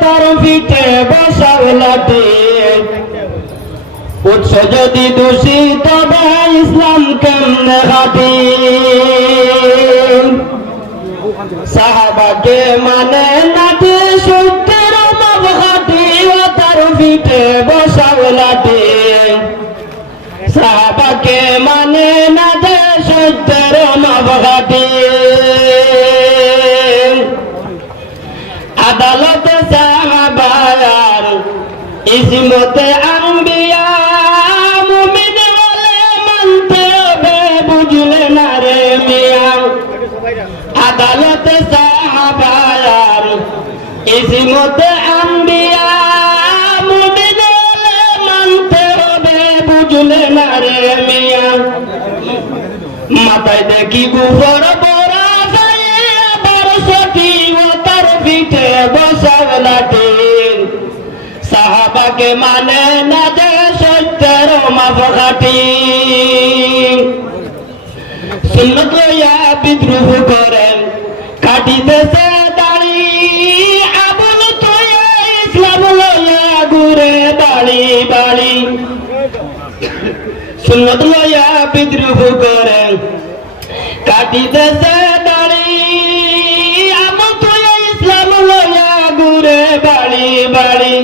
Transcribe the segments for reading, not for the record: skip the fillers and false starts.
তার পিঠে বসাও লাঠি। উৎস যদি দোষী তবে ইসলাম কেমনে খাটি। সাহাবাকে মানে নাটি সত্যের মাপ খাটি, ও তার পিঠে বসাও লাঠি। সাহাবাকে মানে না যে সত্যের মাপ খাটি। আদালতে সাহাবায়ার ইসমতে আম্বিয়া, মুমিন বলে মানতে হবে বুঝলে না রে মিয়া। আদালতে সাহাবায়ার ইসমতে আম্বিয়া, মুমিন বলে মানতে হবে বুঝলে না রে মিয়া। মাথায় দেখি গুফর বড়া পিঠে বসাও লাঠি। সাহাবাকে মানে না যে সত্যের মাপ খাটি। সুন্নত লইয়া বিদ্রোহ করেন কাটিতেছে দাড়ি, আবুল তৈয়া ইসলাম লইয়া ঘুরে বাড়ি বাড়ি। সুন্নত লইয়া বিদ্রোহ করেন কাটিতেছে দাড়ি, বাড়ি বাড়ি।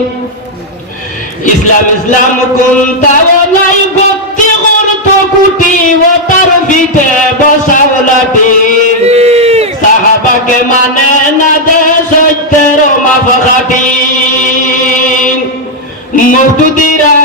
ইসলাম ইসলাম কোনটাও নাই, ভক্তি করত কুটি, ও তার পিঠে বসাও লাঠি। সাহাবাকে মানে না যে সত্যের মাপ খাটি। মওদুদিরা